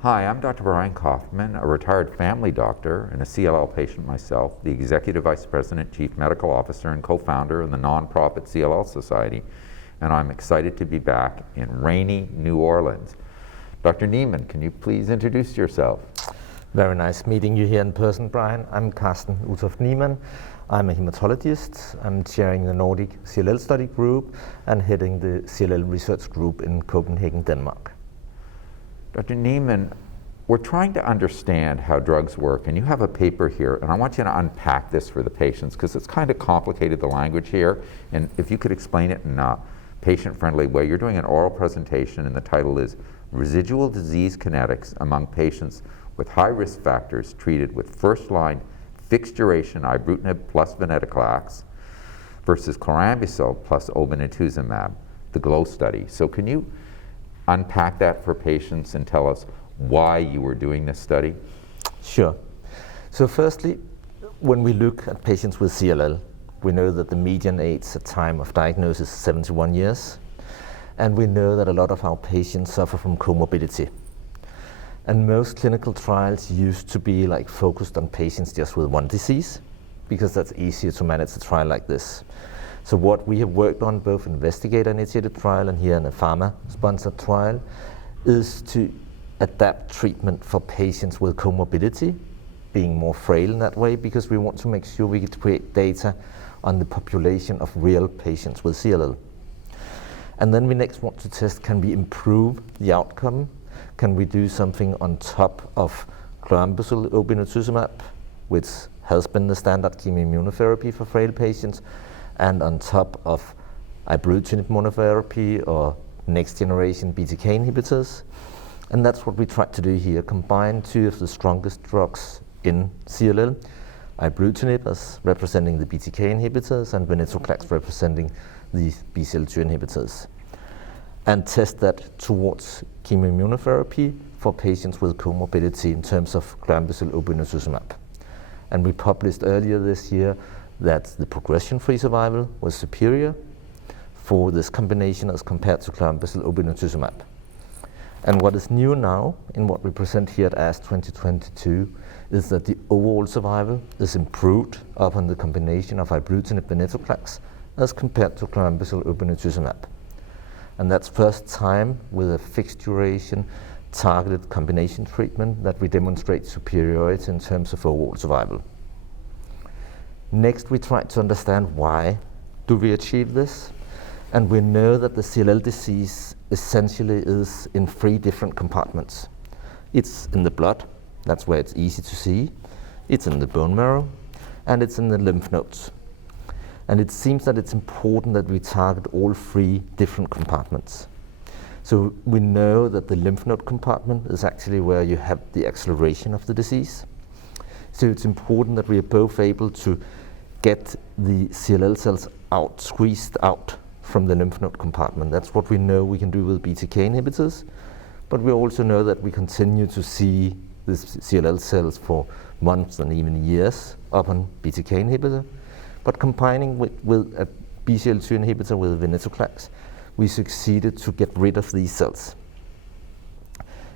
Hi, I'm Dr. Brian Kaufman, a retired family doctor and a CLL patient myself, the Executive Vice President, Chief Medical Officer, and co-founder of the nonprofit CLL Society, and I'm excited to be back in rainy New Orleans. Dr. Niemann, can you please introduce yourself? Very nice meeting you here in person, Brian. I'm Carsten Niemann. I'm a hematologist. I'm chairing the Nordic CLL study group and heading the CLL research group in Copenhagen, Denmark. Dr. Niemann, we're trying to understand how drugs work, and you have a paper here, and I want you to unpack this for the patients because it's kind of complicated, the language here, and if you could explain it in a patient-friendly way. You're doing an oral presentation, and the title is Residual Disease Kinetics Among Patients with High Risk Factors Treated with First-Line Fixed-Duration Ibrutinib plus Venetoclax versus Chlorambucil plus Obinutuzumab, the GLOW study. So can you unpack that for patients and tell us why you were doing this study? Sure. So firstly, when we look at patients with CLL, we know that the median age at time of diagnosis is 71 years, and we know that a lot of our patients suffer from comorbidity. And most clinical trials used to be focused on patients just with one disease, because that's easier to manage a trial like this. So what we have worked on, both investigator-initiated trial and here in a pharma-sponsored trial, is to adapt treatment for patients with comorbidity, being more frail in that way, because we want to make sure we get create data on the population of real patients with CLL. And then we next want to test, can we improve the outcome? Can we do something on top of Chlorambucil Obinutuzumab, which has been the standard chemoimmunotherapy for frail patients, and on top of Ibrutinib monotherapy or next generation BTK inhibitors. And that's what we tried to do here, combine two of the strongest drugs in CLL, Ibrutinib as representing the BTK inhibitors and Venetoclax representing the BCL2 inhibitors, and test that towards chemoimmunotherapy for patients with comorbidity in terms of Chlorambucil Obinutuzumab. And we published earlier this year that the progression-free survival was superior for this combination as compared to Chlorambucil Obinutuzumab. And what is new now in what we present here at ASH 2022 is that the overall survival is improved upon the combination of Ibrutinib Venetoclax as compared to Chlorambucil Obinutuzumab. And that's first time with a fixed duration targeted combination treatment that we demonstrate superiority in terms of overall survival. Next, we try to understand why do we achieve this, and we know that the CLL disease essentially is in three different compartments. It's in the blood, that's where it's easy to see, it's in the bone marrow, and it's in the lymph nodes. And it seems that it's important that we target all three different compartments. So we know that the lymph node compartment is actually where you have the acceleration of the disease. So it's important that we are both able to get the CLL cells out, squeezed out from the lymph node compartment. That's what we know we can do with BTK inhibitors, but we also know that we continue to see these CLL cells for months and even years upon BTK inhibitor. But combining with a BCL2 inhibitor with Venetoclax, we succeeded to get rid of these cells.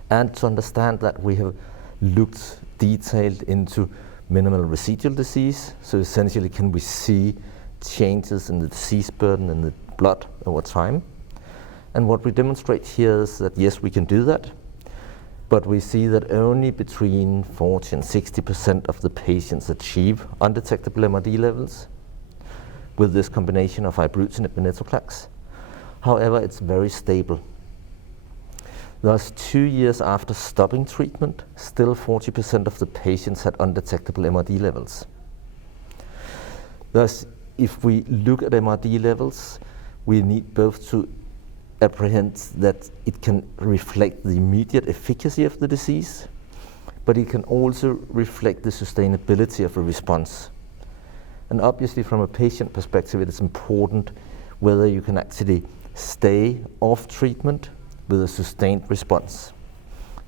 And to understand that, we have looked detailed into minimal residual disease. So essentially, can we see changes in the disease burden in the blood over time? And what we demonstrate here is that yes, we can do that, but we see that only between 40 and 60% of the patients achieve undetectable MRD levels with this combination of Ibrutinib and Venetoclax. However, it's very stable. Thus, 2 years after stopping treatment, still 40% of the patients had undetectable MRD levels. Thus, if we look at MRD levels, we need both to apprehend that it can reflect the immediate efficacy of the disease, but it can also reflect the sustainability of a response. And obviously, from a patient perspective, it is important whether you can actually stay off treatment with a sustained response.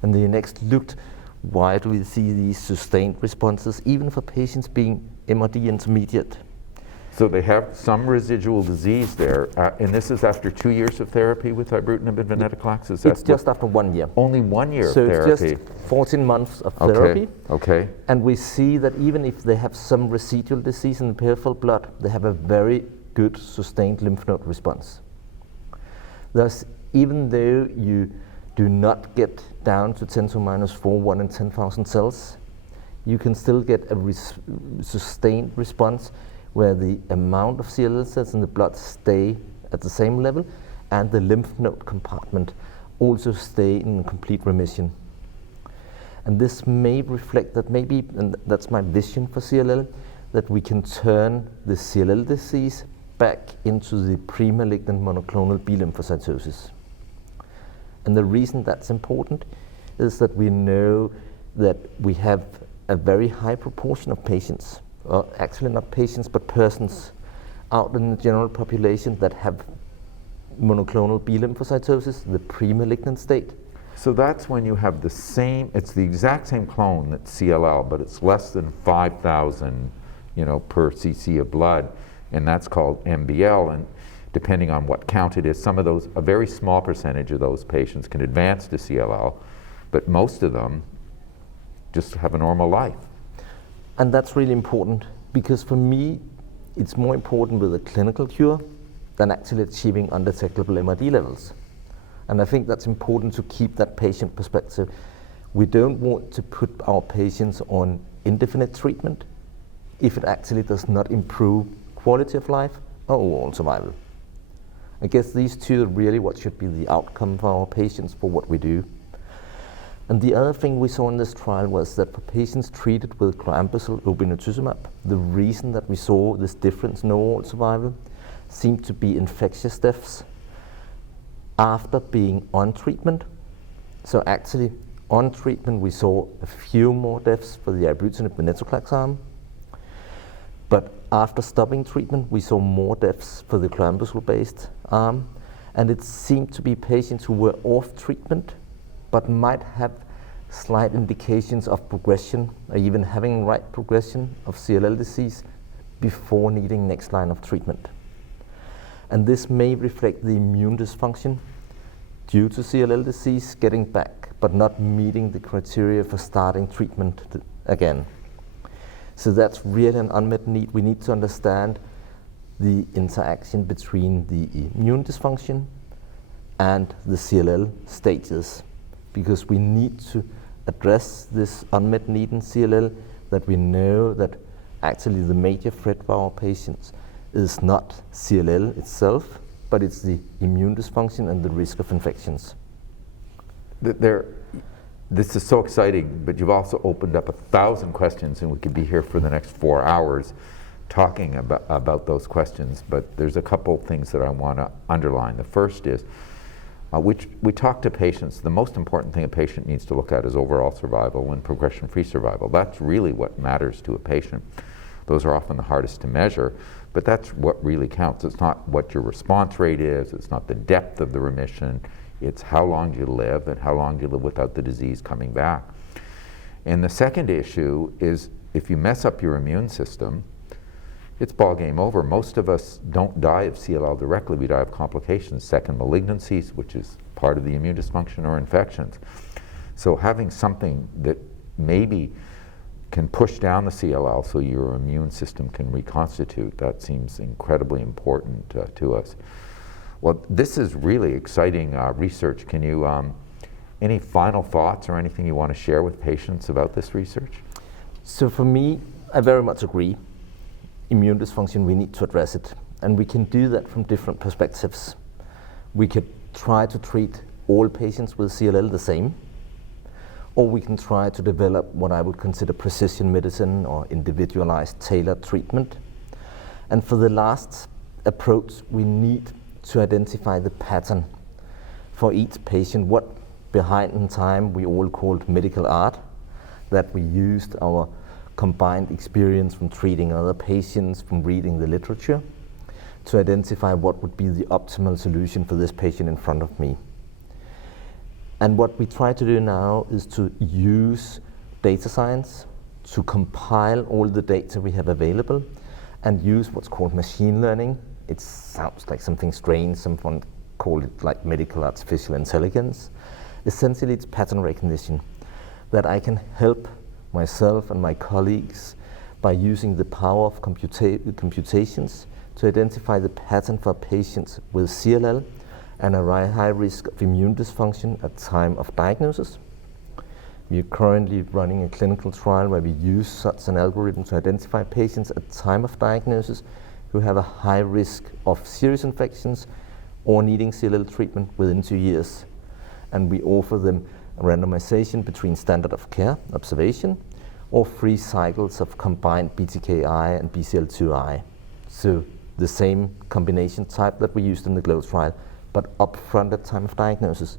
And they next looked, why do we see these sustained responses, even for patients being MRD intermediate? So they have some residual disease there, and this is after 2 years of therapy with Ibrutinib and Venetoclax? Is that It's just after 1 year. only 1 year So of therapy? it's just 14 months of Okay, therapy. okay. And we see that even if they have some residual disease in the peripheral blood, they have a very good sustained lymph node response. Thus, even though you do not get down to 10 to minus 4, 1 in 10,000 cells, you can still get a sustained response where the amount of CLL cells in the blood stay at the same level and the lymph node compartment also stay in complete remission. And this may reflect that maybe, and that's my vision for CLL, that we can turn the CLL disease back into the pre-malignant monoclonal B lymphocytosis. And the reason that's important is that we know that we have a very high proportion of patients, actually not patients, but persons out in the general population that have monoclonal B lymphocytosis, the pre-malignant state. So that's when you have the same, it's the exact same clone that's CLL, but it's less than 5,000, per cc of blood, and that's called MBL. And depending on what count it is, some of those, a very small percentage of those patients can advance to CLL, but most of them just have a normal life. And that's really important, because for me, it's more important with a clinical cure than actually achieving undetectable MRD levels. And I think that's important to keep that patient perspective. We don't want to put our patients on indefinite treatment if it actually does not improve quality of life or overall survival. I guess these two are really what should be the outcome for our patients for what we do. And the other thing we saw in this trial was that for patients treated with Chlorambucil Obinutuzumab, the reason that we saw this difference in overall survival seemed to be infectious deaths after being on treatment. So actually, on treatment, we saw a few more deaths for the Ibrutinib Venetoclax arm. But after stopping treatment, we saw more deaths for the Chlorambucil-based arm. And it seemed to be patients who were off treatment, but might have slight indications of progression, or even having right progression of CLL disease before needing next line of treatment. And this may reflect the immune dysfunction due to CLL disease getting back, but not meeting the criteria for starting treatment again. So that's really an unmet need. We need to understand the interaction between the immune dysfunction and the CLL stages, because we need to address this unmet need in CLL, that we know that actually the major threat for our patients is not CLL itself, but it's the immune dysfunction and the risk of infections. This is so exciting, but you've also opened up 1,000 questions, and we could be here for the next 4 hours talking about those questions, but there's a couple things that I want to underline. The first is, we talk to patients, the most important thing a patient needs to look at is overall survival and progression-free survival. That's really what matters to a patient. Those are often the hardest to measure, but that's what really counts. It's not what your response rate is, it's not the depth of the remission, it's how long do you live and how long do you live without the disease coming back. And the second issue is, if you mess up your immune system, it's ball game over. Most of us don't die of CLL directly, we die of complications, second malignancies, which is part of the immune dysfunction, or infections. So having something that maybe can push down the CLL so your immune system can reconstitute, that seems incredibly important to us. Well, this is really exciting research. Can you, any final thoughts or anything you want to share with patients about this research? So for me, I very much agree. Immune dysfunction, we need to address it. And we can do that from different perspectives. We could try to treat all patients with CLL the same, or we can try to develop what I would consider precision medicine or individualized tailored treatment. And for the last approach, we need to identify the pattern for each patient, what behind in time we all called medical art, that we used our combined experience from treating other patients, from reading the literature, to identify what would be the optimal solution for this patient in front of me. And what we try to do now is to use data science to compile all the data we have available and use what's called machine learning. It sounds like something strange, someone call it like medical artificial intelligence. Essentially, it's pattern recognition, that I can help myself and my colleagues by using the power of computations to identify the pattern for patients with CLL and a high risk of immune dysfunction at time of diagnosis. We are currently running a clinical trial where we use such an algorithm to identify patients at time of diagnosis who have a high risk of serious infections or needing CLL treatment within 2 years. And we offer them a randomization between standard of care, observation, or 3 cycles of combined BTKI and BCL2I. So the same combination type that we used in the GLOW trial, but upfront at time of diagnosis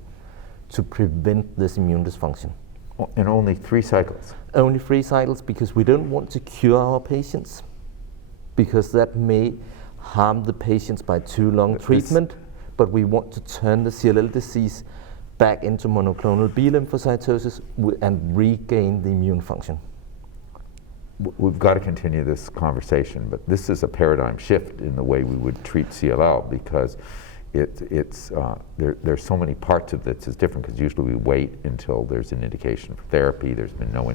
to prevent this immune dysfunction. And only 3 cycles? Only 3 cycles, because we don't want to cure our patients, because that may harm the patients by too long treatment, but we want to turn the CLL disease back into monoclonal B lymphocytosis and regain the immune function. We've got to continue this conversation, but this is a paradigm shift in the way we would treat CLL, because there's so many parts of this is different, because usually we wait until there's an indication for therapy. There's been no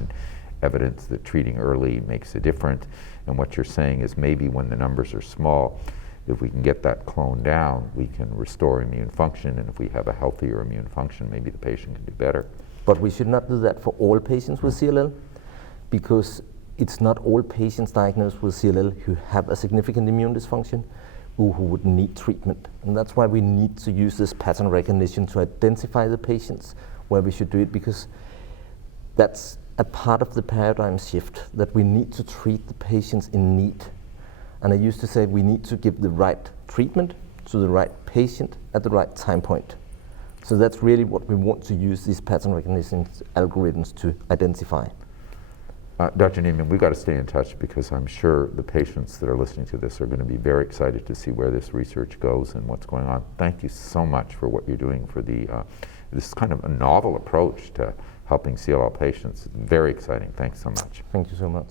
evidence that treating early makes a difference. And what you're saying is maybe when the numbers are small, if we can get that clone down, we can restore immune function. And if we have a healthier immune function, maybe the patient can do better. But we should not do that for all patients with CLL, because it's not all patients diagnosed with CLL who have a significant immune dysfunction who would need treatment. And that's why we need to use this pattern recognition to identify the patients where we should do it, because that's a part of the paradigm shift, that we need to treat the patients in need. And I used to say we need to give the right treatment to the right patient at the right time point. So that's really what we want to use these pattern recognition algorithms to identify. Dr. Niemann, we've got to stay in touch, because I'm sure the patients that are listening to this are going to be very excited to see where this research goes and what's going on. Thank you so much for what you're doing for this kind of a novel approach to helping CLL patients. Very exciting. Thanks so much. Thank you so much.